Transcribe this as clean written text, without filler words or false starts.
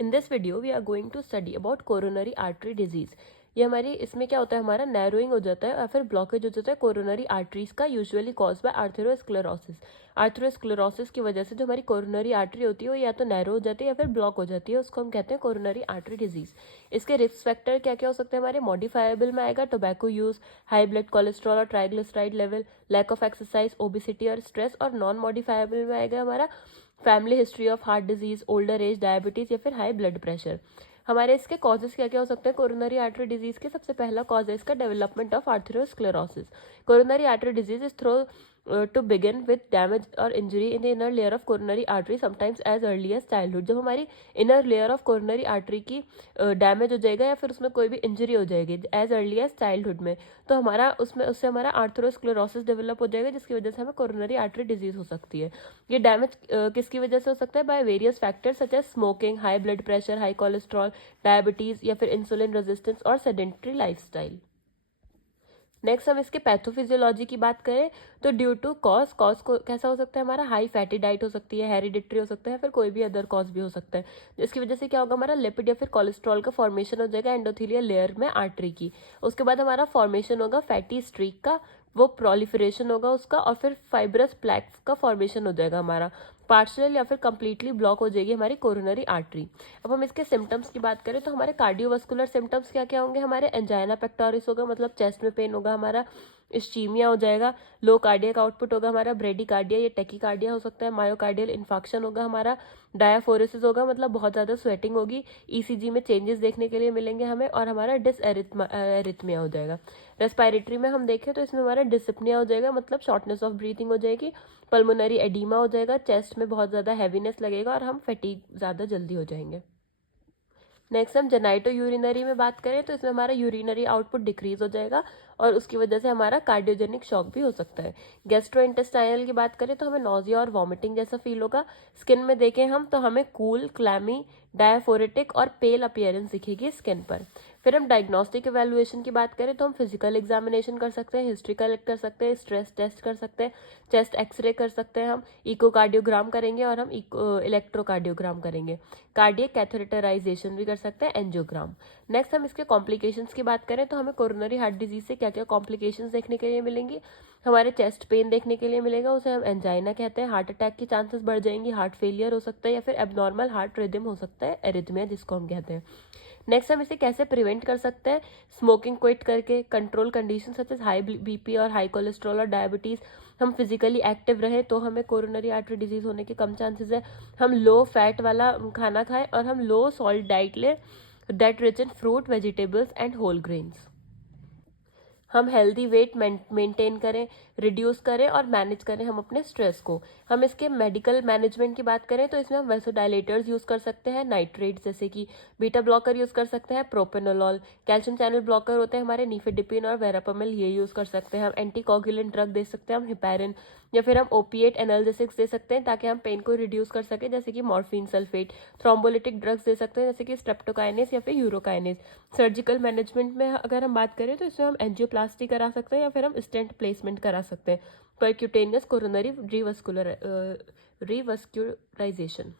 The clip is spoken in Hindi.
In this video we are going to study about coronary artery disease. ये हमारी इसमें क्या होता है, हमारा नैरोइंग हो जाता है या फिर ब्लॉकेज हो जाता है कोरोनरी आर्टरीज का, usually cause by atherosclerosis. Atherosclerosis की वजह से जो हमारी कोरोनरी आर्टरी होती है वो या तो नैरो हो जाती है या फिर ब्लॉक हो जाती है, उसको हम कहते हैं कोरोनरी आर्टरी डिजीज। इसके रिस्क फैक्टर क्या क्या हो सकते हैं हमारे? मॉडिफाइबल में आएगा tobacco use, high blood cholesterol और triglyceride level, lack of exercise, obesity और स्ट्रेस। और नॉन मॉडिफाइबल में आएगा हमारा family history of heart disease, older age, diabetes या फिर हाई ब्लड प्रेशर। हमारे इसके कॉजेस क्या क्या हो सकते हैं कोरोनरी आर्टरी डिजीज के? सबसे पहला कॉज है इसका development of atherosclerosis. Coronary artery disease is thought to begin with damage और injury in the inner layer of coronary artery sometimes as early as childhood. जब हमारी inner layer of coronary artery की डैमेज हो जाएगा या फिर उसमें कोई भी इंजरी हो जाएगी एज अर्ली एज चाइल्डहुड में, तो हमारा उससे हमारा आर्थेरोस्क्लेरोसिस डेवलप हो जाएगा, जिसकी वजह से हमें कोरोनरी आर्टरी डिजीज हो सकती है। ये डैमेज किसकी वजह से हो सकता है? By various factors such as smoking, high blood pressure, high cholesterol, diabetes या फिर इंसुलिन रेजिस्टेंस और सेडेंटरी लाइफस्टाइल। नेक्स्ट हम इसके पैथोफिजियोलॉजी की बात करें तो ड्यू टू कॉज को कैसा हो सकता है हमारा? हाई फैटी डाइट हो सकती है, हेरिडिटरी हो सकता है, फिर कोई भी अदर कॉज भी हो सकता है, जिसकी वजह से क्या होगा हमारा लिपिड या फिर कोलेस्ट्रॉल का फॉर्मेशन हो जाएगा एंडोथेलियल लेयर में आर्टरी की। उसके बाद हमारा फॉर्मेशन होगा फैटी स्ट्रीक का, वो प्रोलिफरेशन होगा उसका, और फिर फाइब्रस प्लैक का फॉर्मेशन हो जाएगा हमारा। पार्शियल या फिर कंप्लीटली ब्लॉक हो जाएगी हमारी कोरोनरी आर्टरी। अब हम इसके सिम्टम्स की बात करें तो हमारे कार्डियोवास्कुलर सिम्टम्स क्या क्या होंगे हमारे? एंजाइना पेक्टोरिस होगा, मतलब चेस्ट में पेन होगा हमारा, इस्चीमिया हो जाएगा, लो कार्डियक आउटपुट होगा हमारा, ब्रेडिकार्डिया या टेकीकार्डिया हो सकता है, मायोकार्डियल इन्फाक्शन होगा हमारा, डायाफोरेसिस होगा, मतलब बहुत ज़्यादा स्वेटिंग होगी, ईसीजी में चेंजेस देखने के लिए मिलेंगे हमें, और हमारा एरिथमिया हो जाएगा। रेस्पिरेटरी में हम देखें तो इसमें हमारा डिसप्निया हो जाएगा, मतलब शॉर्टनेस ऑफ ब्रीथिंग हो जाएगी, पल्मोनरी एडीमा हो जाएगा, चेस्ट में बहुत ज़्यादा हैवीनेस लगेगा और हम फटीग ज़्यादा जल्दी हो जाएंगे। नेक्स्ट हम जेनाइटो यूरिनरी में बात करें तो इसमें हमारा यूरिनरी आउटपुट डिक्रीज हो जाएगा और उसकी वजह से हमारा कार्डियोजेनिक शॉक भी हो सकता है। गैस्ट्रोइंटेस्टाइनल की बात करें तो हमें नोजिया और वॉमिटिंग जैसा फील होगा। स्किन में देखें हम तो हमें कूल, क्लैमी, डायफोरेटिक और पेल अपीयरेंस दिखेगी स्किन पर। फिर हम डायग्नोस्टिक इवेलुएशन की बात करें तो हम फिजिकल एग्जामिनेशन कर सकते हैं, हिस्ट्री कलेक्ट कर सकते हैं, स्ट्रेस टेस्ट कर सकते हैं, चेस्ट एक्सरे कर सकते हैं, हम इकोकार्डियोग्राम करेंगे और हम इलेक्ट्रोकार्डियोग्राम करेंगे, कार्डियक कैथेटराइजेशन भी कर सकते हैं, एंजियोग्राम। नेक्स्ट हम इसके कॉम्प्लिकेशंस की बात करें तो हमें कोरोनरी हार्ट डिजीज से क्या क्या कॉम्प्लिकेशंस देखने के लिए मिलेंगी? हमारे चेस्ट पेन देखने के लिए मिलेगा, उसे हम एंजाइना कहते हैं, हार्ट अटैक की चांसेस बढ़ जाएंगी, हार्ट फेलियर हो सकता है या फिर एबनॉर्मल हार्ट रिदम हो सकता है, एरिथमिया जिसको हम कहते हैं। नेक्स्ट हम इसे कैसे प्रिवेंट कर सकते हैं? स्मोकिंग क्विट करके, control condition such as high BP और हाई कोलेस्ट्रॉल और डायबिटीज, हम फिजिकली एक्टिव रहे तो हमें कोरोनरी आर्टरी डिजीज होने के कम चांसेस है। हम लो फैट वाला खाना खाएं और हम लो सॉल्ट डाइट लें that rich in fruit, vegetables and whole grains. हम हेल्दी वेट मेंटेन करें, रिड्यूस करें और मैनेज करें हम अपने स्ट्रेस को। हम इसके मेडिकल मैनेजमेंट की बात करें तो इसमें हम वेसोडाइलेटर्स यूज़ कर सकते हैं, नाइट्रेट जैसे कि बीटा ब्लॉकर यूज़ कर सकते हैं, प्रोपेनोलॉल, कैल्शियम चैनल ब्लॉकर होते हैं हमारे नीफेडिपिन और वेरापामिल, ये यूज़ कर सकते हैं। हम एंटीकोगुलेंट ड्रग दे सकते हैं, हम हिपैरिन, या फिर हम ओपिएट एनाल्जेसिक्स दे सकते हैं ताकि हम पेन को रिड्यूस कर सकें, जैसे कि morphine sulphate. Thrombolytic drugs they सकते हैं जैसे कि स्ट्रेप्टोकाइनेस या फिर यूरोकाइनेस। सर्जिकल मैनेजमेंट में अगर हम बात करें तो इसमें हम एंजियोप्लास्टी करा सकते हैं या फिर हम स्टेंट प्लेसमेंट करा सकते हैं, परक्यूटेनियस कोरोनरी रिवस्कुलराइजेशन।